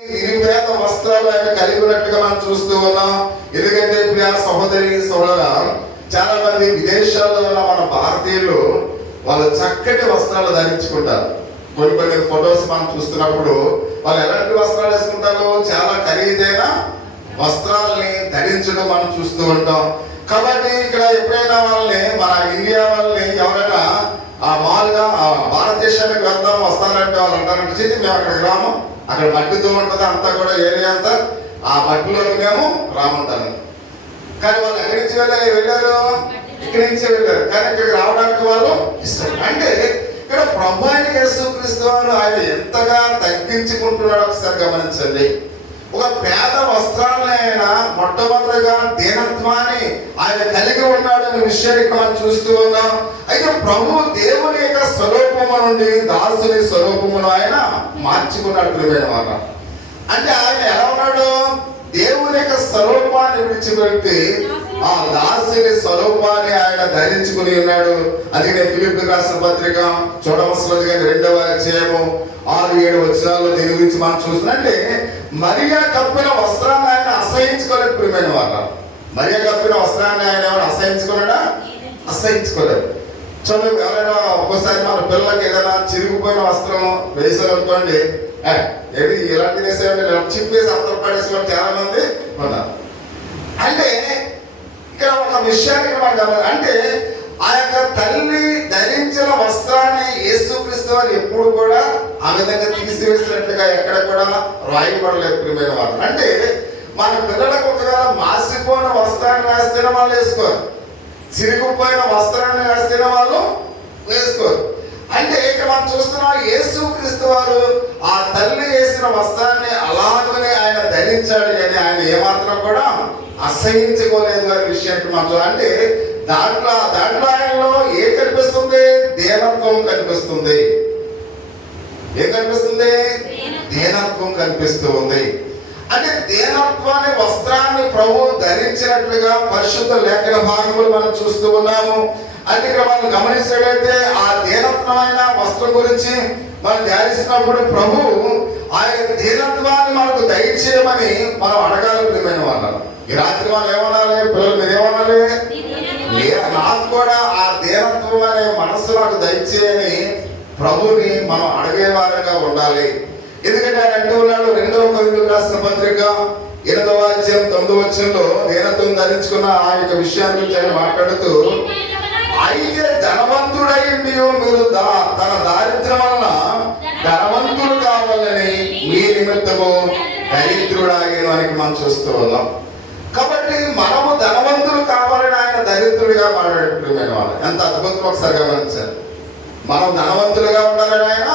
నిరుపేద వస్త్రాలు ఆయన కలిగి ఉన్నట్టుగా మనం చూస్తూ ఉన్నాం. ఎందుకంటే ప్రియ సహోదరి సోదరా, చాలా మంది విదేశాల్లో ఉన్న మన భారతీయులు వాళ్ళు చక్కటి వస్త్రాలు ధరించుకుంటారు. కొన్ని ఫొటోస్ మనం చూస్తున్నప్పుడు వాళ్ళు ఎలాంటి వస్త్రాలు వేసుకుంటారు? చాలా ఖరీదైన వస్త్రాలని ధరించడం మనం చూస్తూ ఉంటాం. కాబట్టి ఇక్కడ ఎప్పుడైనా వాళ్ళని, మన ఇండియా వాళ్ళని ఎవరైనా మామూలుగా భారతదేశానికి వెళ్దాం వస్తానంటే వాళ్ళు అంటారంటే, చిన్న మేము అక్కడ రాము, అక్కడ మట్టితో ఉంటుంది అంతా కూడా ఏరియా అంతా, ఆ మట్టిలోకి మేము రామంటాను. కానీ వాళ్ళు ఎక్కడి నుంచి వెళ్ళారు? ఇక్కడి నుంచి వెళ్ళారు. కానీ ఇక్కడికి రావడానికి వాళ్ళు ఇష్టం. అంటే ఇక్కడ ప్రభు అయిన యేసుక్రీస్తు వారు ఆయన ఎంతగా తగ్గించుకుంటున్నాడు ఒకసారి గమనించండి. ఒక పేద వస్త్రాన్ని ఆయన మొట్టమొదటిగా దీనత్వాన్ని ఆయన కలిగి ఉన్నాడు అనే విషయాన్ని మనం చూస్తూ ఉన్నాం. అయితే ప్రభు దేవుని యొక్క స్వరూపము నుండి దాసుని స్వరూపమును ఆయన మార్చుకున్నట్టు. అంటే ఆయన ఎలా ఉన్నాడు? దేవుని యొక్క స్వరూపాన్ని విడిచిపెట్టి ఆ దాసుని స్వరూపాన్ని ఆయన ధరించుకుని ఉన్నాడు. అందుకనే ఫిలిప్పీయులకు రాసిన పత్రిక చూడవలసిన 2వ అధ్యాయము 6-7 వచనాల్లో దీని గురించి మనం చూసినట్టే, మరియా కప్పిన వస్త్రాన్ని ఆయన అసహించుకోలేదు. ప్రియమైన వాళ్ళ, మరియా కప్పిన వస్త్రాన్ని ఆయన ఎవరు అసహించుకున్నాడా? అసహించుకోలేదు. చూడండి, ఎవరైనా ఒక్కోసారి మన పిల్లలకి ఏదైనా చిరిగిపోయిన వస్త్రం వేసారు అనుకోండి, ఏది ఇలాంటిది వేసేయండి చిప్పేసి అత్తలు పడేసేవాళ్ళు చాలా మంది ఉన్నారు. అంటే ఇక్కడ ఒక విషయాన్ని మనం అంటే ఆ యొక్క తల్లి ధరించిన వస్త్రాన్ని యేసుక్రీస్తు వారు ఎప్పుడు కూడా ఆ విధంగా తీసివేసినట్లుగా ఎక్కడ కూడా రాయబడలేదు. ప్రియమైన వాళ్ళు, అంటే మన పిల్లలకు ఒకవేళ మాసిపోయిన వస్త్రాన్ని వేస్తేనే వాళ్ళు వేసుకోరు, చిరిగిపోయిన వస్త్రాన్ని వేస్తేనే వాళ్ళు వేసుకోరు. అంటే ఇక్కడ మనం చూస్తున్నాం, యేసుక్రీస్తు వారు ఆ తల్లి వేసిన వస్త్రాన్ని అలాగనే ఆయన ధరించాడు, కానీ ఆయన ఏమాత్రం కూడా అసహించుకోలేదు అనే విషయాన్ని మనం అంటే దాంట్లో ఆయనలో ఏం కనిపిస్తుంది? దీనత్వం కనిపిస్తుంది. ఏం కనిపిస్తుంది? దీనత్వం కనిపిస్తూ ఉంది. అంటే దీనత్వాన్ని వస్త్రాన్ని ప్రభు ధరించినట్లుగా పరిశుద్ధ లేఖన భాగములు మనం చూస్తూ ఉన్నాము. అంటే ఇక్కడ మనం గమనించినట్లయితే ఆ దీనత్వమైన వస్త్రం గురించి మనం ధ్యానిస్తున్నప్పుడు ప్రభు ఆయన దీనత్వాన్ని మనకు దయచేయమని మనం అడగాలి. ప్రియమైన వాళ్ళం, ఈ రాత్రి మనం ఏమనాలి? పిల్లలు మీరు ఏమనాలి? నాకు కూడా ఆ దీనత్వం అనే మనస్సు నాకు దయచేయని ప్రభుని మనం అడిగే వారంగా ఉండాలి. ఎందుకంటే ఆయన అంటూ ఉన్నాడు 2వ కొరింథీయులకు రాసిన పత్రిక 8వ అధ్యాయం 9వ వచనంలో దీనత్వం ధరించుకున్న ఆ యొక్క విషయాన్ని గురించి ఆయన మాట్లాడుతూ, అయితే ధనవంతుడైండి మీరు తన దారిద్ర్యం వలన ధనవంతుడు కావాలని మీ నిమిత్తము దరిద్రుడాగిన వారికి మనం చూస్తూ ఉన్నాం. కాబట్టి మనము ధనవంతులు కావాలని ఆయన దరిద్రుడిగా మాట్లాడుతున్న వాళ్ళు ఎంత అద్భుతం ఒకసారి గమనించారు. మనం ధనవంతులుగా ఉండాలని ఆయన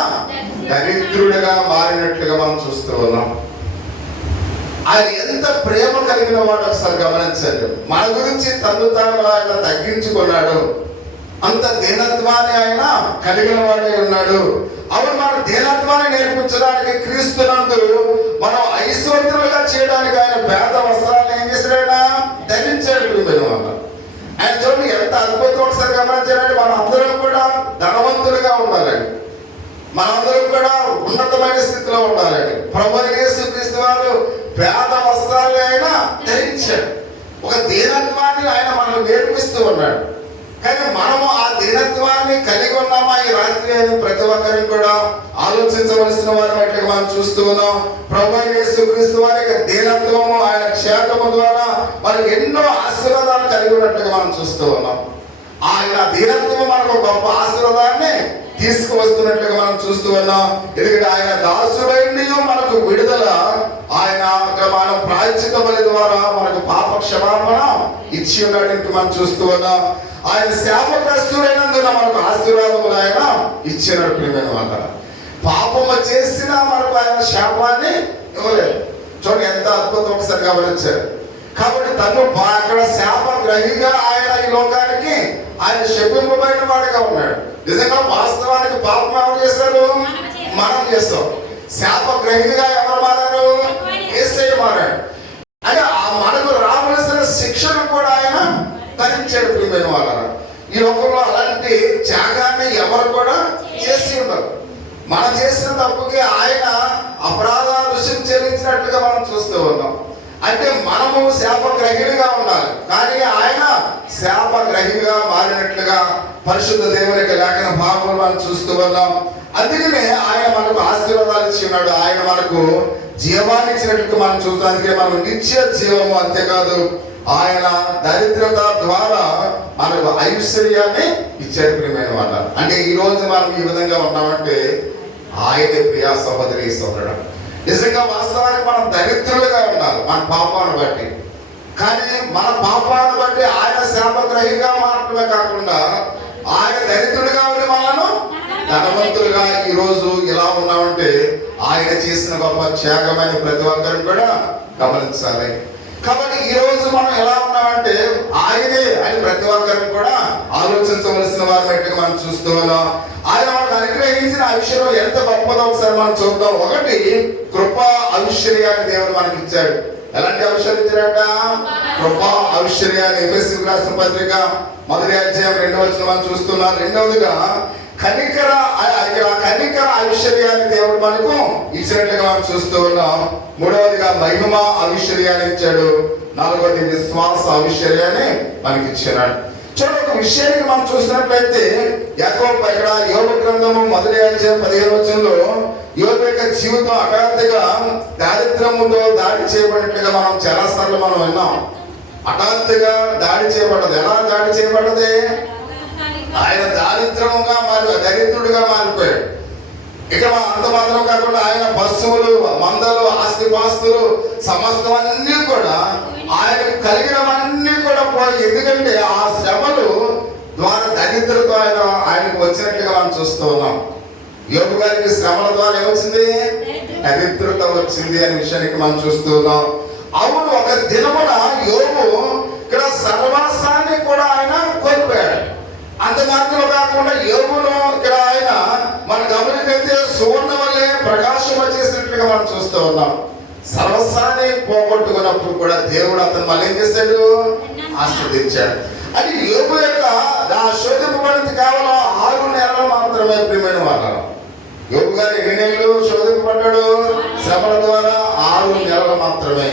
దరిద్రుడిగా మారినట్లుగా మనం చూస్తూ ఉన్నాం. ఆయన ఎంత ప్రేమ కలిగిన వాడు ఒకసారి గమనించారు. మన గురించి తను ఆయన తగ్గించుకున్నాడు. అంత దీనత్వాన్ని ఆయన కలిగిన వాడే ఉన్నాడు. అవును, మన దీనత్వాన్ని నేర్పించడానికి క్రీస్తునందు మనం ఐశ్వర్యులుగా చేయడానికి ఆయన పేద వస్త్రాలను ఏం చేశాడైనా ధరించాడు. ఆయన చూడండి ఎంత అద్భుతం ఒకసారి గమనించాడంటే, మనం అందరం కూడా ధనవంతులుగా ఉండాలండి, మనందరం కూడా ఉన్నతమైన స్థితిలో ఉండాలండి. ప్రభు యేసుక్రీస్తు వారు పేద వస్త్రాలు ఆయన ధరించాడు. ఒక దీనత్వాన్ని ఆయన మనకు నేర్పిస్తూ ఉన్నాడు. కానీ మనము ఆ దీనత్వాన్ని కలిగి ఉన్నామా ఈ రాత్రి అని ప్రతి ఒక్కరికి కూడా ఆలోచించవలసిన వారి మట్టిగా మనం చూస్తూ ఉన్నాం. ప్రభు యేసుక్రీస్తు వారి యొక్క దీనత్వము, ఆయన క్షేత్రము ద్వారా మనకు ఎన్నో ఆశీర్వాదాలు కలిగి ఉన్నట్టుగా మనం చూస్తూ ఉన్నాం. ఆయన దీనత్వం మనకు గొప్ప ఆశీర్వాదాన్ని తీసుకువస్తున్నట్లుగా మనం చూస్తూ ఉన్నాం. ఎందుకంటే ఆయన దాసుడైండి మనకు విడుదల, ఆయన మనం ప్రాయశ్చిత్త బలి ద్వారా మనకు పాప క్షమాపణ ఇచ్చి ఉన్నాడు మనం చూస్తూ ఉన్నాం. ఆయన శాపగ్రస్తుడైనందున మనకు ఆశీర్వాదములు ఆయన ఇచ్చినాడు. ప్రియమైన వాళ్ళ, పాపము చేసినా మనకు ఆయన శాపాన్ని ఇవ్వలేదు. చూడండి ఎంత అద్భుతం ఒకసారి గమనించారు. కాబట్టి తను అక్కడ శాపగ్రహిగా ఆయన ఈ లోకానికి ఆయన శపింపబడిన వాడిగా ఉన్నాడు. నిజంగా వాస్తవానికి పాపం ఎవరు చేశారు? మనం చేస్తాం. శాపగ్రహిగా ఎవరు మారారు? యేసయ్య మారాడు. అంటే మనకు రావలసిన శిక్షను కూడా ఆయన ధరించాడు. ప్రియమైన వాళ్ళ, ఈ లోకంలో అలాంటి త్యాగాన్ని ఎవరు కూడా చేసి ఉండరు. మనం చేసిన తప్పుకి ఆయన అపరాధ రుసుము చెల్లించి ఇచ్చినట్లుగా మనం చూస్తూ ఉన్నాం. అంటే మనము శాపగ్రహీలుగా ఉండాలి, కానీ ఆయన శాపగ్రహిగా మారినట్లుగా పరిశుద్ధ దేవుని యొక్క లేఖన భాగంలో మనం చూస్తూ ఉన్నాం. అందుకనే ఆయన మనకు ఆశీర్వాదాలు ఇచ్చి ఉన్నాడు, ఆయన మనకు జీవాన్ని ఇచ్చినట్లుగా మనం చూస్తాం. అందుకే మనం నిత్య జీవము, అంతేకాదు ఆయన దరిద్రత ద్వారా మనకు ఐశ్వర్యాన్ని ఇచ్చారు ప్రియమైన వాళ్ళ. అంటే ఈ రోజు మనం ఈ విధంగా ఉన్నామంటే ఆయనే ప్రియా సహోదరి సోదరుడు. నిజంగా వాస్తవానికి మనం దరిద్రులుగా ఉండాలి మన పాపాన్ని బట్టి, కానీ మన పాపాన్ని బట్టి ఆయన శాపగ్రహిగా మాత్రమే కాకుండా ఆయన దరిద్రుడిగా ఉండి మనను ధనవంతులుగా ఈ రోజు ఇలా ఉన్నామంటే ఆయన చేసిన గొప్ప త్యాగమైన ప్రతి ఒక్కరిని కూడా గమనించాలి. కాబట్టి ఈ రోజు మనం ఎలా ఉన్నామంటే ఆయనే అని ప్రతి ఒక్కరిని కూడా ఆలోచించవలసిన వారినట్టుగా మనం చూస్తూ ఉన్నాం. ఆయన మనకు అనుగ్రహించిన ఐశ్వర్యం ఎంత గొప్పదో ఒకసారి మనం చూద్దాం. ఒకటి, కృపా ఐశ్వర్యాన్ని దేవుడు మనకి ఇచ్చాడు. ఎలాంటి ఐశ్వర్యం ఇచ్చాడట? కృపా ఐశ్వర్యాన్ని. ఎఫెసీయులకు రాసిన పత్రిక 1వ అధ్యాయం 2వ వచనం మనం చూస్తున్నాం. రెండవదిగా కనికర ఐశ్వర్యాన్ని దేవుడు మనకు ఇచ్చినట్లుగా మనం చూస్తూ ఉన్నాం. మూడవదిగా మహిమ ఐశ్వర్యాన్ని ఇచ్చాడు. నాలుగవది విశ్వాస ఐశ్వర్యాన్ని మనకి ఇచ్చినాడు. చూడండి, ఒక విషయానికి మనం చూసినట్లయితే యోబు గ్రంథము 1వ అధ్యాయం 15వ వచనంలో యోబు యొక్క జీవితం హఠాత్తుగా దారిద్ర్యముతో దాడి చేయబడినట్లుగా మనం చాలా సార్లు మనం విన్నాం. హఠాత్తుగా దాడి చేయబడ్డది. ఎలా దాడి చేయబడ్డది? ఆయన దారిద్ర్యంగా దరిద్రుడిగా మారిపోయాడు. ఇక అంత మాత్రం కాకుండా ఆయన పశువులు, మందలు, ఆస్తిపాస్తులు సమస్తం అన్నీ కూడా ఆయనకు కలిగినవన్నీ కూడా పోయి, ఎందుకంటే ఆ శ్రమలు ద్వారా దరిద్రతో ఆయనకు వచ్చినట్లుగా మనం చూస్తూ ఉన్నాం. యోబు గారికి శ్రమల ద్వారా ఏమొచ్చింది? దరిద్రత వచ్చింది అనే విషయానికి మనం చూస్తూ ఉన్నాం. అవును, ఒక దినమున యోబు ఇక్కడ సర్వస్వాన్ని కూడా ఆయన కోల్పోయాడు. అంత మాత్రం కాకుండా యోబును ఇక్కడ ఆయన మన గమనికైతే సువర్ణ వల్లే ప్రకాశం వచ్చేసినట్లుగా మనం చూస్తూ ఉన్నాం. సర్వస్వాన్ని పోగొట్టుకున్నప్పుడు కూడా దేవుడు అతను మళ్ళీ ఏం చేశాడు? ఆస్వాదించాడు. అది యోబు యొక్క శోధింపబడింది కేవలం 6 నెలలు మాత్రమే ప్రియమైన వాళ్ళు. యోబు గారు ఎన్ని నెలలు శోధింపబడ్డాడు? శ్రమల ద్వారా 6 నెలలు మాత్రమే.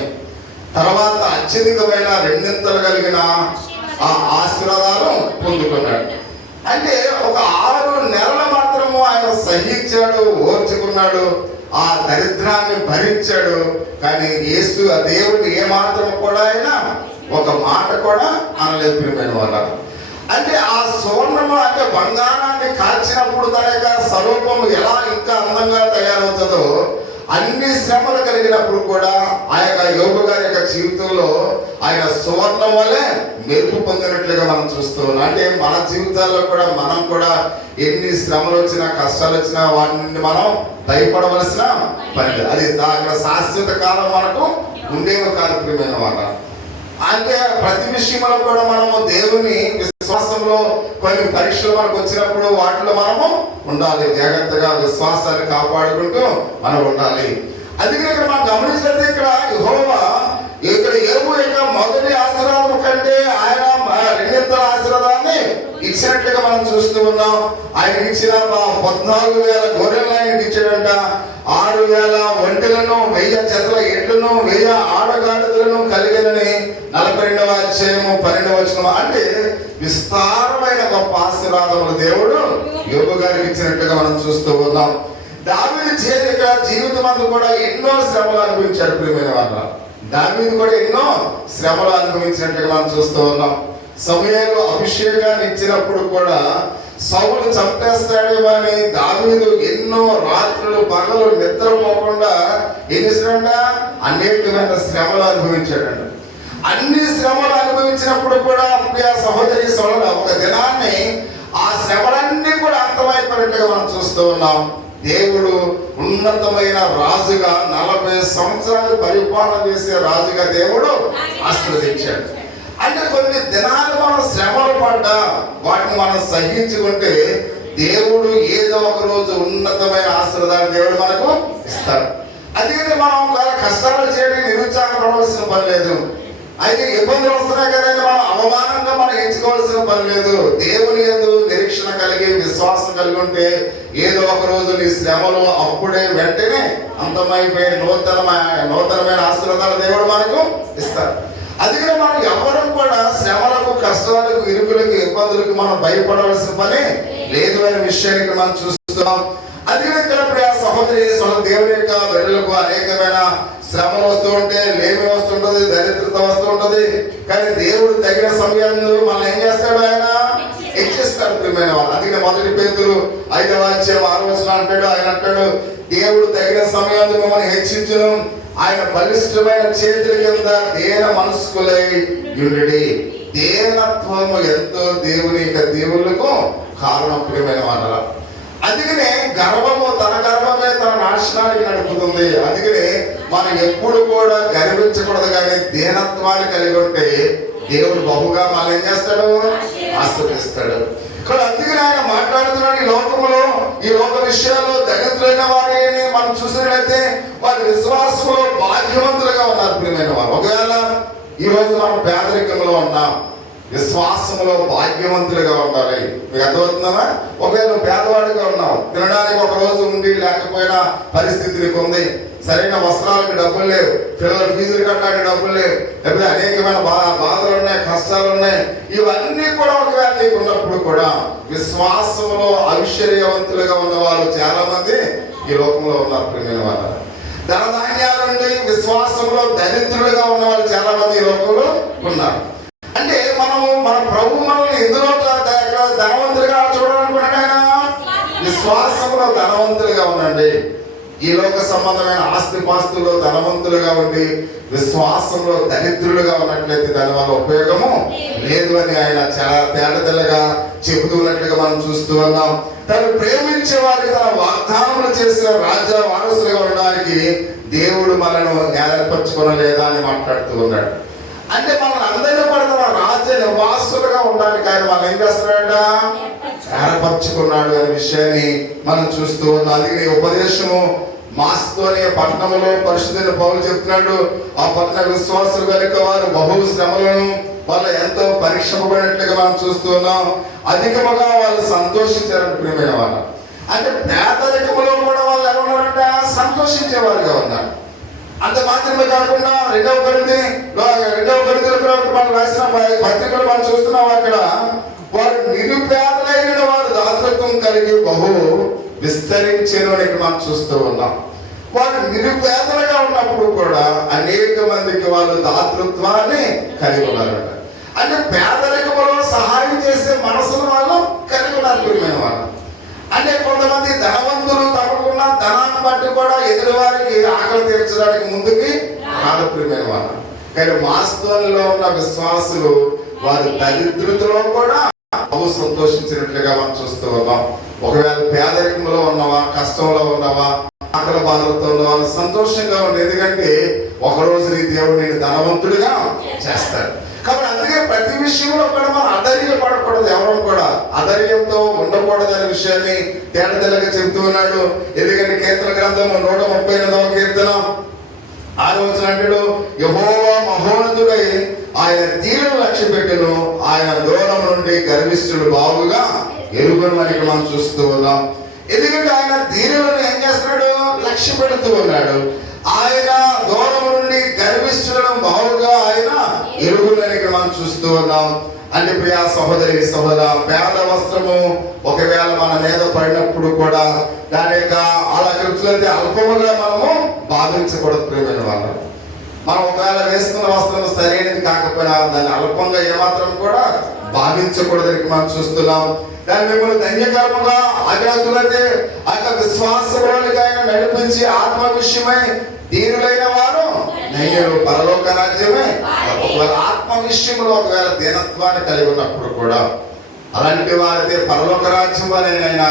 తర్వాత అత్యధికమైన 2 కలిగిన ఆ ఆశీర్వాదాలు పొందుకున్నాడు. అంటే ఒక 6 నెలలు మాత్రము ఆయన సహించాడు, ఓర్చుకున్నాడు, ఆ దరిద్రాన్ని భరించాడు. కానీ యేసు ఆ దేవుడిని ఏ మాత్రం కూడా ఆయన ఒక మాట కూడా అనలేదు ప్రియమైన వాళ్ళ. అంటే ఆ సువర్ణము అంటే బంగారాన్ని కాల్చినప్పుడు తన యొక్క స్వరూపం ఎలా ఇంకా అందంగా తయారవుతుందో, అన్ని శ్రమలు కలిగినప్పుడు కూడా ఆ యొక్క యోబు గారి యొక్క జీవితంలో ఆయన సువర్ణం వల్లే మెరుపు పొందినట్లుగా మనం చూస్తూ ఉన్నాం. అంటే మన జీవితాల్లో కూడా మనం కూడా ఎన్ని శ్రమలు వచ్చినా, కష్టాలు వచ్చినా వాటి నుండి మనం భయపడవలసిన పని. అది అక్కడ శాశ్వత కాలం మనకు ఉండేవి కాదు ప్రియమైన వాళ్ళ. అంటే ప్రతి విషయంలో కూడా మనము దేవుని విశ్వాసంలో కొన్ని పరీక్షలు మనకు వచ్చినప్పుడు వాటిలో మనము ఉండాలి. జాగ్రత్తగా విశ్వాసాన్ని కాపాడుకుంటూ మనం ఉండాలి. అందుకని ఇక్కడ మనం గమనించినట్లయితే ఇక్కడ యోబు యొక్క మొదటి ఆశీర్వాదం కంటే ఆయన 2 ఆశీర్వాదాన్ని ఇచ్చినట్లుగా మనం చూస్తూ ఉన్నాం. ఆయన ఇచ్చిన 14,000 గొర్రెలను ఆయనకి ఇచ్చాడంట. 6,000 ఒంటెలను, 1000 జతల ఎడ్లను, 1000 ఆడగాడిదలను కలిగినని 42వ అధ్యాయము 12వ వచనం. అంటే విస్తారమైన గొప్ప ఆశీర్వాదములు దేవుడు యోబు గారికి ఇచ్చినట్టుగా మనం చూస్తూ ఉన్నాం. దావీదు జీవితం అంతా కూడా ఎన్నో శ్రమలు అనుభవించాడు ప్రియమైన వాళ్ళ. దావీదు కూడా ఎన్నో శ్రమలు అనుభవించినట్టుగా మనం చూస్తూ ఉన్నాం. సమూయేలు అభిషేకాన్ని ఇచ్చినప్పుడు కూడా సౌలు చంపేస్తాడేమో అని దావీదు ఎన్నో రాత్రులు పగలు నిద్రపోకుండా ఏం చేశాడంట? అనేకమైన శ్రమలు అనుభవించాడంట. అన్ని శ్రమలు అనుభవించినప్పుడు కూడా ప్రియ సహోదరి సోదరులు, ఒక దినాన్ని ఆ శ్రమలన్నీ కూడా అంతమైపోయినట్టుగా మనం చూస్తూ ఉన్నాం. దేవుడు ఉన్నతమైన రాజుగా 40 సంవత్సరాలు పరిపాలన చేసే రాజుగా దేవుడు ఆశీర్వదించాడు. అంటే కొన్ని దినాలు మనం శ్రమలు పడ్డా వాటిని మనం సహించుకుంటే దేవుడు ఏదో ఒక రోజు ఉన్నతమైన ఆశీర్వాదాన్ని దేవుడు మనకు ఇస్తాడు. అందుకని మనం కష్టాలు చేయడానికి నిరుత్సాహపడవలసిన పని లేదు. అయితే ఇబ్బందులు వస్తున్నాయి కదండి, మనం అవమానంగా మనం ఎంచుకోవాల్సిన పని లేదు. దేవుని యందు నిరీక్షణ కలిగి విశ్వాసం కలిగి ఉంటే ఏదో ఒక రోజు నీ శ్రమలు అప్పుడే వెంటనే అంతమైపోయి నూతనమైన ఆశీర్వాదాలు దేవుడు మనకు ఇస్తారు. అందుకనే మనం ఎవరు కూడా శ్రమలకు, కష్టాలకు, ఇరుకులకు, ఇబ్బందులకు మనం భయపడవలసిన పని లేదు అనే విషయానికి మనం చూస్తున్నాం. అందుకనే ఇక్కడ సహోదరి దేవుని యొక్క బిడ్డలకు అనేకమైన శ్రమలు వస్తూ ఉంటే, లేమి వస్తుంటది, దరిద్రత వస్తూ ఉంటది. కానీ దేవుడు తగిన సమయంలో మనం ఏం చేస్తాడు, ఆయన హెచ్చిస్తాడు ప్రియమైన వాళ్ళు. అందుకని 1 పేతురు 5వ అధ్యాయం 6వ వచనం అంటాడు, ఆయన అంటాడు, దేవుడు తగిన సమయంలో మిమ్మల్ని హెచ్చించును, ఆయన బలిష్టమైన చేతుల కింద దేన మనస్కులై యుండి. దేనత్వము ఎంతో దేవుని యొక్క దేవుళ్ళకు కారణం ప్రియమైన వాళ్ళ. అందుకనే గర్వము తన గర్వమే తన నాశనానికి నడుపుతుంది. అందుకనే మనం ఎప్పుడు కూడా గర్వించకూడదు, కానీ దీనత్వాన్ని కలిగి ఉంటే దేవుడు బహుగా మనం ఏం చేస్తాడు, ఆశీర్వదిస్తాడు. ఇక్కడ అందుకని ఆయన మాట్లాడుతున్నాడు, ఈ లోక విషయాల్లో దరిద్రులైన వారిని మనం చూసినట్లయితే వారి విశ్వాసంలో భాగ్యవంతులుగా ఉన్నారు ప్రియమైన వారు. ఒకవేళ ఈ రోజు మనం పేదరికంలో ఉన్నాం, విశ్వాసంలో భాగ్యవంతులుగా ఉండాలి. మీకు అర్థమవుతుందా? ఒకవేళ పేదవాడిగా ఉన్నావు, తినడానికి ఒక రోజు ఉండి లేకపోయినా పరిస్థితి నీకు ఉంది, సరైన వస్త్రాలకు డబ్బులు లేవు, పిల్లల ఫీజులు కట్టడానికి డబ్బులు లేవు, లేకపోతే అనేకమైన బాధలు ఉన్నాయి, కష్టాలు ఉన్నాయి, ఇవన్నీ కూడా ఒకవేళ నీకు ఉన్నప్పుడు కూడా విశ్వాసంలో ఐశ్వర్యవంతులుగా ఉన్న వాళ్ళు చాలా మంది ఈ లోకంలో ఉన్నారు ప్రియమైన వాళ్ళు. ధనధాన్యాల నుండి విశ్వాసంలో దరిద్రులుగా ఉన్న వాళ్ళు చాలా మంది ఈ లోకంలో ఉన్నారు. అంటే మన ప్రభు మనల్ని ఎందులో ధనవంతులుగా చూడాలనుకున్నాడు, ఆయన విశ్వాసంలో ధనవంతులుగా ఉండండి. ఈ లోక సంబంధమైన ఆస్తిపాస్తుల్లో ధనవంతులుగా ఉండి విశ్వాసంలో దరిద్రులుగా ఉన్నట్లయితే దానివల్ల ఉపయోగము లేదు అని ఆయన చాలా తేటతెల్లగా చెబుతున్నట్లుగా మనం చూస్తూ ఉన్నాం. తను ప్రేమించే వారికి తన వాగ్దానములు చేసిన రాజ్య వారసులుగా ఉండడానికి దేవుడు మనను ఏర్పరచుకోనలేదా అని మాట్లాడుతూ ఉన్నాడు. అంటే మనం అందరినీ కూడా తన రాజ్య నివాసులుగా ఉండడానికి ఆయన మనం ఏం చేస్తున్నాడ, ఏర్పరచుకున్నాడు అనే విషయాన్ని మనం చూస్తూ ఉన్నాం. అందుకే ఉపదేశము మాస్తోనే పట్టణంలో పరిశుద్ధుని పౌలు చెప్తున్నాడు, ఆ పట్టణ విశ్వాసులు కనుక వారు బహు శ్రమలను వాళ్ళు ఎంతో పరీక్షింపబడినట్లుగా మనం చూస్తూ ఉన్నాం. అధికముగా వాళ్ళు సంతోషించారంటే ప్రియమైన వాళ్ళు. అంటే పేదరికములో కూడా వాళ్ళు ఎలా ఉన్నారంటే సంతోషించేవారుగా ఉన్నారు. అంత మాత్రమే కాకుండా 2వ కొరింథీయులకు మనం రాసిన పత్రికలు మనం చూస్తున్నాం. అక్కడ వారు నిరుపేదలైన వారు దాతృత్వం కలిగి బహు విస్తరించేను అని మనం చూస్తూ ఉన్నాం. వారు నిరుపేదలుగా ఉన్నప్పుడు కూడా అనేక మందికి వాళ్ళు దాతృత్వాన్ని కలిగి ఉన్నారట. అంటే పేదరికములో సహాయం చేసే మనసును వాళ్ళు కలిగి ఉన్నారు ప్రియమైన వాళ్ళు. అంటే కొంతమంది ధనవంతులు తమకున్న ధనాన్ని బట్టి కూడా ఎదుటి వారికి ఆకలి తీర్చడానికి ముందుకి రాదు ప్రియమైన వాళ్ళు. కానీ మాస్తోనిలో ఉన్న విశ్వాసులు వారి దరిద్రతలో కూడా బహు సంతోషించినట్లుగా మనం చూస్తూ ఉన్నాం. ఒకవేళ పేదరికంలో ఉన్నవా, కష్టంలో ఉన్నవా, ఆకలి బాధలతో ఉన్నవా, సంతోషంగా ఉంది. ఎందుకంటే ఒకరోజు నీ దేవుడు నేను ధనవంతుడిగా చేస్తాడు. కాబట్టి అందుకే ప్రతి విషయంలో కూడా మనం అధైర్యపడకూడదు, ఎవరు కూడా అధైర్యంతో ఉండకూడదు అనే విషయాన్ని తేటతెల్లగా చెబుతూ ఉన్నాడు. ఎందుకంటే కీర్తన గ్రంథము 138వ కీర్తన 6వ వచనం అంటాడు, యెహోవా మహోన్నతుడై ఆయన దీనులను లక్ష్యపెట్టును, ఆయన దూరం నుండి గర్విష్ఠుడు బాగుగా ఎరుగును అని మనం చూస్తూ ఉన్నాం. ఎందుకంటే ఆయన దీనులను ఏం చేస్తున్నాడు, లక్ష్య పెడుతూ ఉన్నాడు. ఆయన దూరం నుండి గర్విష్ఠులను బాగుగా ఆయన ఎరుగునని మనం చూస్తూ ఉన్నాం. అంటే ప్రియా సహోదరి సహోదర, పేద వస్త్రము ఒకవేళ మన మీద పడినప్పుడు కూడా దాని యొక్క అలా అల్పముగా మనము భావించకూడదు ప్రియమైన వాళ్ళు. మనం ఒకవేళ వేసుకున్న వస్త్రం సరైనది కాకపోయినా దాన్ని అల్పంగా ఏమాత్రం కూడా భావించకూడదని మనం చూస్తున్నాం. దాన్ని మిమ్మల్ని ధన్యకరముగా అగ్రతులైతే ఆ విశ్వాసంలోనికి ఆయన నడిపించి ఆత్మ విషయమై దీనులైన వారు నయ్యరు పరలోక రాజ్యమే. ఒకవేళ ఆత్మ విషయంలో ఒకవేళ దీనత్వాన్ని కలిగి ఉన్నప్పుడు కూడా అలాంటి వారిదే పరలోక రాజ్యం అని ఆయన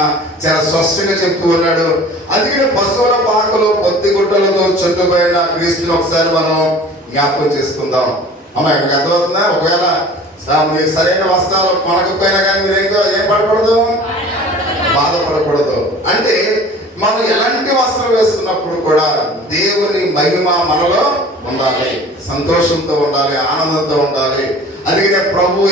చాలా స్పష్టంగా చెప్తూ ఉన్నాడు. అందుకని పశువుల పాకలు పొత్తి గుట్టలతో చుట్టుపోయిన క్రీస్తుని ఒకసారి మనం జ్ఞాపకం చేసుకుందాం. అమ్మ మీకు అర్థమవుతుందా? ఒకవేళ మీకు సరైన వస్త్రాలు కొనకపోయినా కానీ మీరు ఏం పడకూడదు, బాధపడకూడదు. అంటే మనం ఎలాంటి వస్త్రం వేసుకున్నప్పుడు కూడా దేవుని మహిమ మనలో ఉండాలి, సంతోషంతో ఉండాలి, ఆనందంతో ఉండాలి. అందుకనే ప్రభు